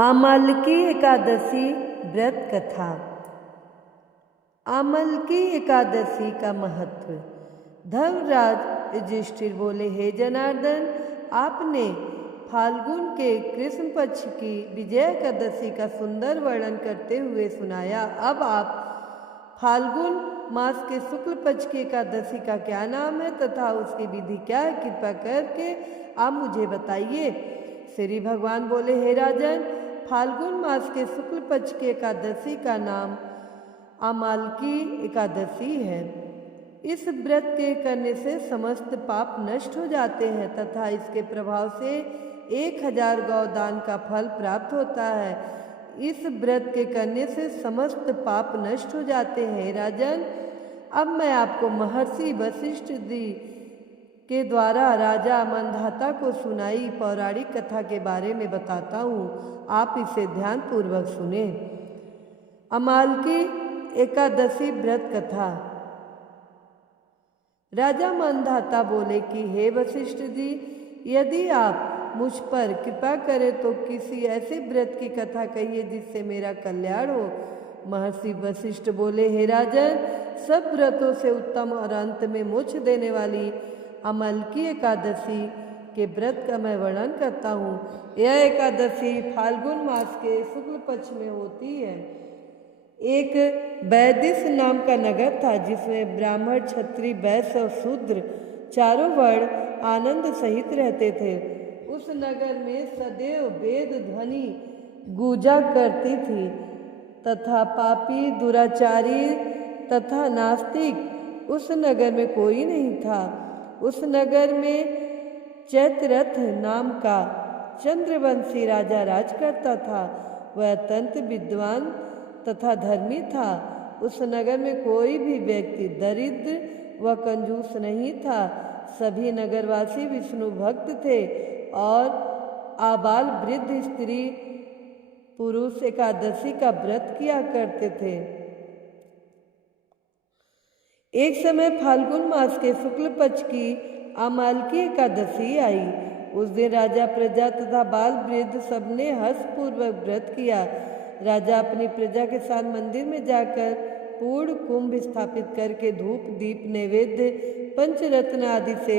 आमलकी एकादशी व्रत कथा। आमलकी एकादशी का महत्व। धर्मराज युधिष्ठिर बोले, हे जनार्दन, आपने फाल्गुन के कृष्ण पक्ष की विजय एकादशी का सुंदर वर्णन करते हुए सुनाया। अब आप फाल्गुन मास के शुक्ल पक्ष की एकादशी का क्या नाम है तथा उसकी विधि क्या है, कृपा करके आप मुझे बताइए। श्री भगवान बोले, हे राजन, फाल्गुन मास के शुक्ल पक्ष की एकादशी का नाम आमलकी एकादशी है। इस व्रत के करने से समस्त पाप नष्ट हो जाते हैं तथा इसके प्रभाव से 1000 गौदान का फल प्राप्त होता है। इस व्रत के करने से समस्त पाप नष्ट हो जाते हैं। राजन, अब मैं आपको महर्षि वशिष्ठ जी के द्वारा राजा मंधाता को सुनाई पौराणिक कथा के बारे में बताता हूँ, आप इसे ध्यान पूर्वक सुने। आमलकी एकादशी व्रत कथा। राजा मंधाता बोले कि हे वशिष्ठ जी, यदि आप मुझ पर कृपा करें तो किसी ऐसे व्रत की कथा कहिए जिससे मेरा कल्याण हो। महर्षि वशिष्ठ बोले, हे राजन, सब व्रतों से उत्तम और अंत में मोक्ष देने वाली आमलकी एकादशी के व्रत का मैं वर्णन करता हूँ। यह एकादशी फाल्गुन मास के शुक्ल पक्ष में होती है। एक वैदिश नाम का नगर था जिसमें ब्राह्मण, क्षत्रिय, वैश्य और शूद्र चारों वर्ण आनंद सहित रहते थे। उस नगर में सदैव वेद ध्वनि गूंजा करती थी तथा पापी, दुराचारी तथा नास्तिक उस नगर में कोई नहीं था। उस नगर में चैत्ररथ नाम का चंद्रवंशी राजा राज करता था। वह अत्यंत विद्वान तथा धर्मी था। उस नगर में कोई भी व्यक्ति दरिद्र व कंजूस नहीं था। सभी नगरवासी विष्णु भक्त थे और आबाल वृद्ध स्त्री पुरुष एकादशी का व्रत किया करते थे। एक समय फाल्गुन मास के शुक्ल पक्ष की आमलकी एकादशी आई। उस दिन राजा, प्रजा तथा बाल वृद्ध सबने हर्षपूर्वक व्रत किया। राजा अपनी प्रजा के साथ मंदिर में जाकर पूर्ण कुंभ स्थापित करके धूप, दीप, नैवेद्य, पंचरत्न आदि से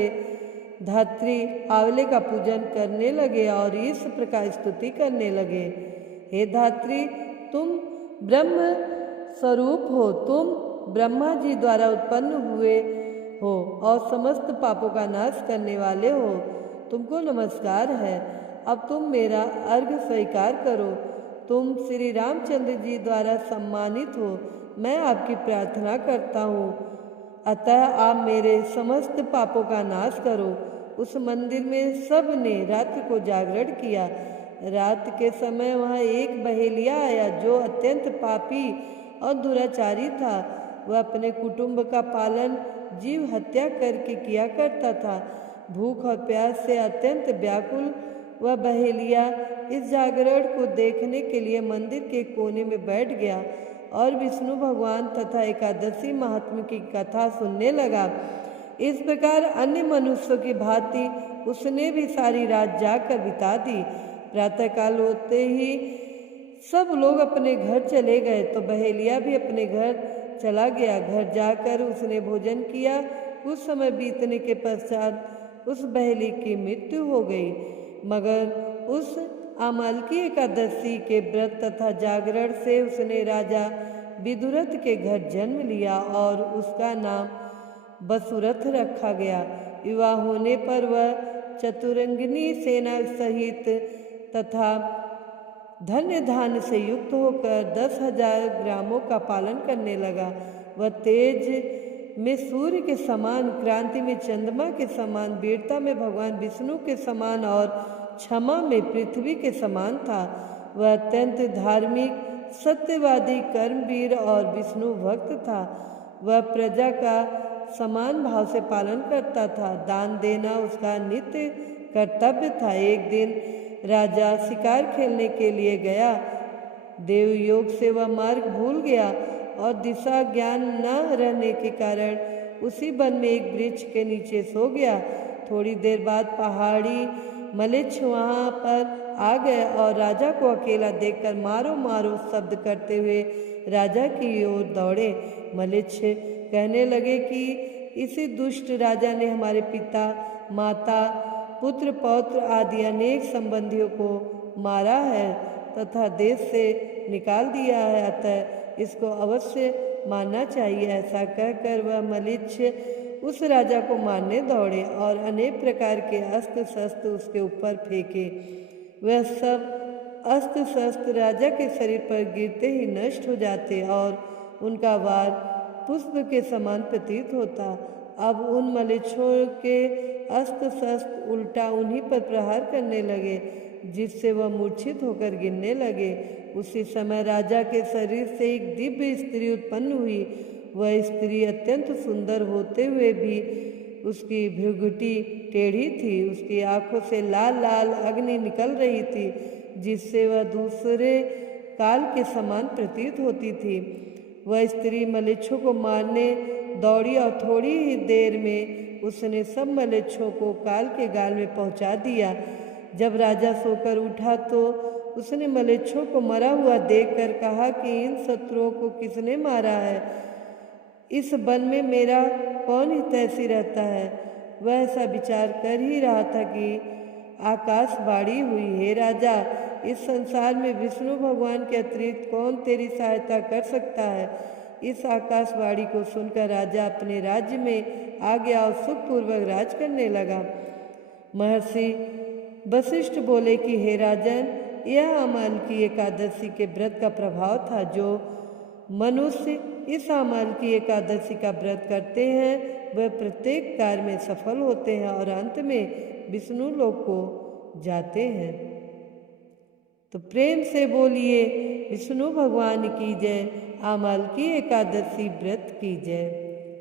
धात्री आंवले का पूजन करने लगे और इस प्रकार स्तुति करने लगे, हे धात्री, तुम ब्रह्म स्वरूप हो, तुम ब्रह्मा जी द्वारा उत्पन्न हुए हो और समस्त पापों का नाश करने वाले हो। तुमको नमस्कार है। अब तुम मेरा अर्घ्य स्वीकार करो। तुम श्री रामचंद्र जी द्वारा सम्मानित हो। मैं आपकी प्रार्थना करता हूँ, अतः आप मेरे समस्त पापों का नाश करो। उस मंदिर में सब ने रात्रि को जागरण किया। रात के समय वहाँ एक बहेलिया आया जो अत्यंत पापी और दुराचारी था। वह अपने कुटुंब का पालन जीव हत्या करके किया करता था। भूख और प्यास से अत्यंत व्याकुल वह बहेलिया इस जागरण को देखने के लिए मंदिर के कोने में बैठ गया और विष्णु भगवान तथा एकादशी महात्म्य की कथा सुनने लगा। इस प्रकार अन्य मनुष्यों की भांति उसने भी सारी रात जाकर बिता दी। प्रातःकाल होते ही सब लोग अपने घर चले गए तो बहेलिया भी अपने घर चला गया। घर जाकर उसने भोजन किया। कुछ समय बीतने के पश्चात उस बहेली की मृत्यु हो गई। मगर उस आमलकी एकादशी के व्रत तथा जागरण से उसने राजा विदुरथ के घर जन्म लिया और उसका नाम वसुरथ रखा गया। विवाह होने पर वह चतुरंगिनी सेना सहित तथा धन्य धान्य से युक्त होकर 10,000 ग्रामों का पालन करने लगा। वह तेज में सूर्य के समान, क्रांति में चंद्रमा के समान, वीरता में भगवान विष्णु के समान और क्षमा में पृथ्वी के समान था। वह अत्यंत धार्मिक, सत्यवादी, कर्मवीर और विष्णु भक्त था। वह प्रजा का समान भाव से पालन करता था। दान देना उसका नित्य कर्तव्य था। एक दिन राजा शिकार खेलने के लिए गया। देव योग से वह मार्ग भूल गया और दिशा ज्ञान न रहने के कारण उसी वन में एक वृक्ष के नीचे सो गया। थोड़ी देर बाद पहाड़ी मलेच्छ वहाँ पर आ गए और राजा को अकेला देखकर मारो मारो शब्द करते हुए राजा की ओर दौड़े। मलेच्छ कहने लगे कि इसी दुष्ट राजा ने हमारे पिता, माता, पुत्र, पौत्र आदि अनेक संबंधियों को मारा है तथा देश से निकाल दिया है, अतः इसको अवश्य मारना चाहिए। ऐसा कहकर वह मलेच्छ उस राजा को मारने दौड़े और अनेक प्रकार के अस्त्र शस्त्र उसके ऊपर फेंके। वह सब अस्त्र शस्त्र राजा के शरीर पर गिरते ही नष्ट हो जाते और उनका वार पुष्प के समान प्रतीत होता। अब उन मलेच्छों के अस्त्र शस्त्र उल्टा उन्हीं पर प्रहार करने लगे, जिससे वह मूर्छित होकर गिरने लगे। उसी समय राजा के शरीर से एक दिव्य स्त्री उत्पन्न हुई। वह स्त्री अत्यंत सुंदर होते हुए भी उसकी भ्रुकुटी टेढ़ी थी। उसकी आंखों से लाल लाल अग्नि निकल रही थी, जिससे वह दूसरे काल के समान प्रतीत होती थी। वह स्त्री मलेच्छों को मारने दौड़ी और थोड़ी ही देर में उसने सब मलेच्छों को काल के गाल में पहुंचा दिया। जब राजा सोकर उठा तो उसने मलेच्छों को मरा हुआ देखकर कहा कि इन शत्रुओं को किसने मारा है? इस वन में मेरा कौन हितैषी रहता है? वह ऐसा विचार कर ही रहा था कि आकाशवाणी हुई, हे राजा, इस संसार में विष्णु भगवान के अतिरिक्त कौन तेरी सहायता कर सकता है? इस आकाशवाणी को सुनकर राजा अपने राज्य में आ गया और सुखपूर्वक राज करने लगा। महर्षि वशिष्ठ बोले कि हे राजन, यह अमाल की एकादशी के व्रत का प्रभाव था। जो मनुष्य इस अमाल की एकादशी का व्रत करते हैं वह प्रत्येक कार्य में सफल होते हैं और अंत में विष्णु लोक को जाते हैं। तो प्रेम से बोलिए विष्णु भगवान की जय, अमाल की एकादशी व्रत की जय।